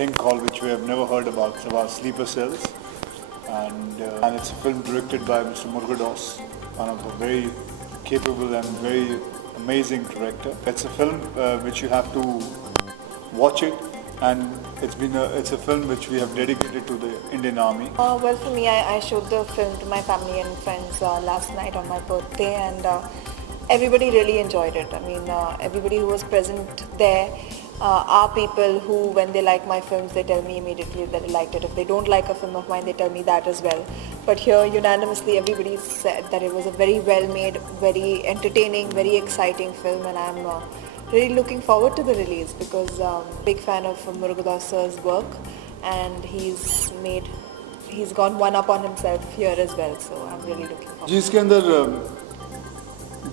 thing called which we have never heard about. It's about sleeper cells, and it's a film directed by Mr. Murugadoss, one of the very capable and very amazing director. It's a film which you have to watch it, and it's a film which we have dedicated to the Indian Army. Well, for me, I showed the film to my family and friends last night on my birthday, and everybody really enjoyed it. I mean, everybody who was present there are people who, when they like my films, they tell me immediately that they liked it. If they don't like a film of mine, they tell me that as well. But here, unanimously, everybody said that it was a very well-made, very entertaining, very exciting film, and I'm really looking forward to the release because big fan of Murugadoss sir's work, and he's gone one up on himself here as well. So I'm really looking forward. जिसके अंदर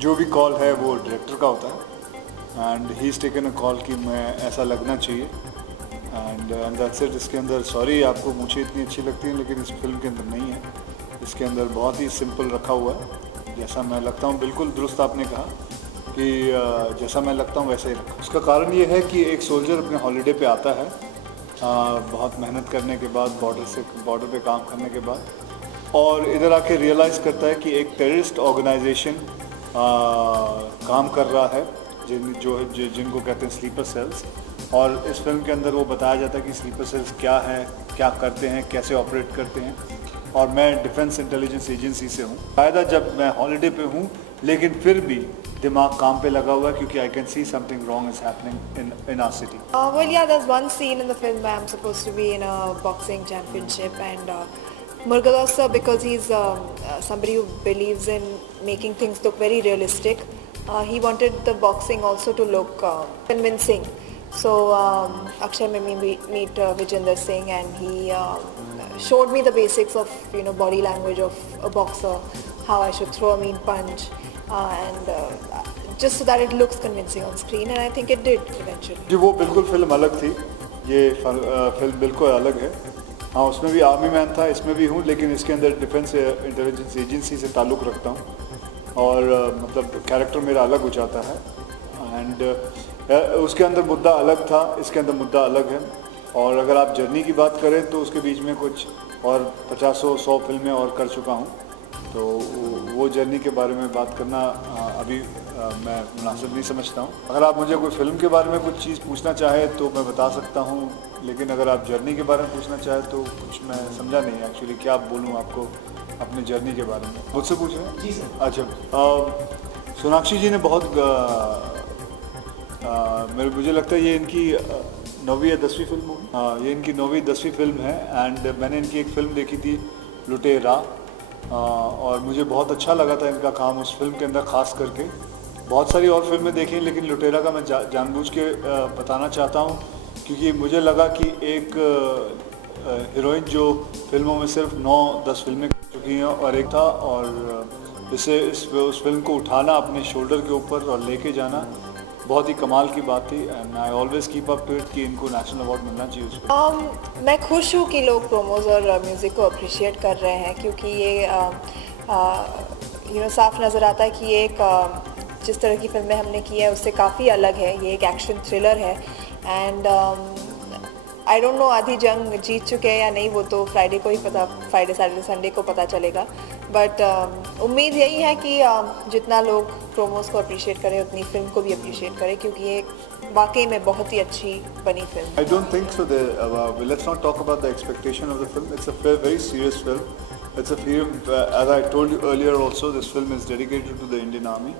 जो भी call है वो director का होता है, and he is taken a call कि मैं ऐसा लगना चाहिए, एंड दैट्स इट. इसके अंदर सॉरी आपको मुझे इतनी अच्छी लगती है, लेकिन इस फिल्म के अंदर नहीं है. इसके अंदर बहुत ही सिंपल रखा हुआ है, जैसा मैं लगता हूँ. बिल्कुल दुरुस्त आपने कहा कि जैसा मैं लगता हूँ वैसा ही रखा. उसका कारण ये है कि एक सोल्जर अपने हॉलीडे पे आता है बहुत मेहनत करने के बाद, बॉर्डर पे काम करने के बाद, और इधर आके रियलाइज़ करता है कि एक टेररिस्ट ऑर्गेनाइजेशन काम कर रहा है जिनको कहते हैं स्लीपर सेल्स. और इस फिल्म के अंदर वो बताया जाता है कि स्लीपर सेल्स क्या है, क्या करते हैं, कैसे ऑपरेट करते हैं. और मैं डिफेंस इंटेलिजेंस एजेंसी से हूँ. फ़ायदा जब मैं हॉलीडे पे हूँ, लेकिन फिर भी दिमाग काम पे लगा हुआ है क्योंकि I can see something wrong is happening in our city. Well, yeah, there's one scene in the film where I'm supposed to be in a boxing championship, and Murugadoss sir, because he's somebody who believes in making things look very realistic, he wanted the boxing also to look convincing. So Akshay made me meet Vijender Singh, and he showed me the basics of body language of a boxer, how I should throw a mean punch, and just so that it looks convincing on screen, and I think it did eventually. जी वो बिल्कुल film अलग थी, ये film बिल्कुल अलग है. हाँ, उसमें भी आर्मी मैन था, इसमें भी हूँ, लेकिन इसके अंदर डिफेंस इंटेलिजेंस एजेंसी से ताल्लुक़ रखता हूँ, और मतलब कैरेक्टर मेरा अलग हो जाता है. एंड उसके अंदर मुद्दा अलग था, इसके अंदर मुद्दा अलग है. और अगर आप जर्नी की बात करें तो उसके बीच में कुछ और 50-100 फिल्में और कर चुका हूँ, तो वो जर्नी के बारे में बात करना अभी मैं मुनासिब नहीं समझता हूँ. अगर आप मुझे कोई फ़िल्म के बारे में कुछ चीज़ पूछना चाहें तो मैं बता सकता हूँ, लेकिन अगर आप जर्नी के बारे में पूछना चाहें तो कुछ मैं समझा नहीं एक्चुअली क्या बोलूँ आपको अपनी जर्नी के बारे में. मुझसे पूछ रहे हैं? जी सर. अच्छा, सोनाक्षी जी ने बहुत मुझे लगता है ये इनकी 9वीं या 10वीं फिल्म होगी. ये इनकी 9वीं 10वीं फिल्म है, एंड मैंने इनकी एक फ़िल्म देखी थी लुटेरा, और मुझे बहुत अच्छा लगा था इनका काम उस फिल्म के अंदर. ख़ास करके बहुत सारी और फिल्में देखी, लेकिन लुटेरा का मैं जानबूझ के बताना चाहता हूँ, क्योंकि मुझे लगा कि एक हीरोइन जो फिल्मों में सिर्फ 9-10 फिल्में कर चुकी हैं, और एक था, और उस फिल्म को उठाना अपने शोल्डर के ऊपर और लेके जाना बहुत ही कमाल की बात थी. And I always keep up to it कि इनको नेशनल अवार्ड मिलना चाहिए उसको. मैं खुश हूँ कि लोग प्रोमोज और म्यूज़िक को अप्रिशिएट कर रहे हैं, क्योंकि ये साफ नज़र आता है कि ये एक जिस तरह की फिल्में हमने की है उससे काफ़ी अलग है. ये एक एक्शन थ्रिलर है, एंड आई डोंट नो आधी जंग जीत चुके हैं या नहीं, वो तो फ्राइडे को ही पता, फ्राइडे सैटरडे संडे को पता चलेगा. बट उम्मीद यही है कि जितना लोग प्रोमोज को अप्रिशिएट करें उतनी फिल्म को भी अप्रिशिएट करें, क्योंकि ये वाकई में बहुत ही अच्छी बनी film. I don't think so. Let's not talk about the expectation of the film. It's a very serious film. It's a film, as I told you earlier also, this film is dedicated to the Indian Army.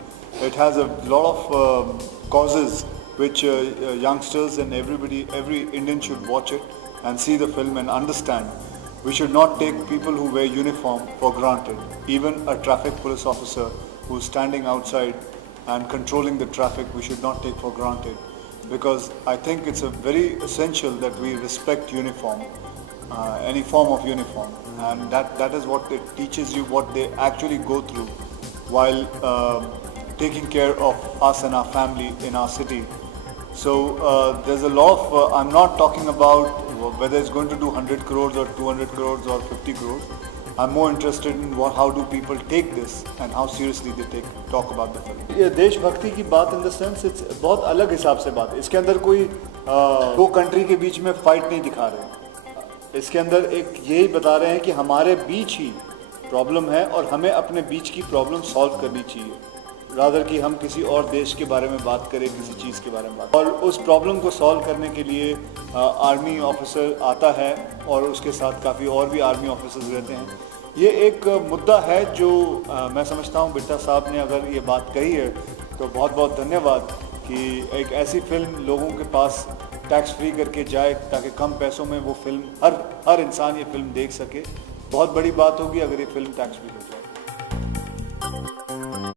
It has a lot of causes which youngsters and every Indian should watch it and see the film and understand. We should not take people who wear uniform for granted. Even a traffic police officer who is standing outside and controlling the traffic, we should not take for granted. Because I think it's a very essential that we respect uniform, any form of uniform, and that is what it teaches you, what they actually go through while taking care of us and our family in our city. So there's a lot of, I'm not talking about whether it's going to do 100 crores or 200 crores or 50 crores. I'm more interested in how do people take this and how seriously they talk about the film. ये देशभक्ति की बात in the sense it's बहुत अलग हिसाब से बात है. इसके अंदर कोई दो कंट्री के बीच में फाइट नहीं दिखा रहे। इसके अंदर एक यही बता रहे हैं कि हमारे बीच ही प्रॉब्लम है और हमें अपने बीच की प्रॉब्लम सॉल्व करनी चाहिए, रादर कि हम किसी और देश के बारे में बात करें, किसी चीज़ के बारे में बात। और उस प्रॉब्लम को सॉल्व करने के लिए आर्मी ऑफिसर आता है और उसके साथ काफ़ी और भी आर्मी ऑफिसर्स रहते हैं। ये एक मुद्दा है जो मैं समझता हूँ बिट्टा साहब ने अगर ये बात कही है तो बहुत बहुत धन्यवाद कि एक ऐसी फिल्म लोगों के पास टैक्स फ्री करके जाए ताकि कम पैसों में वो फिल्म हर इंसान ये फिल्म देख सके। बहुत बड़ी बात होगी अगर ये फिल्म टैक्स फ्री हो जाए।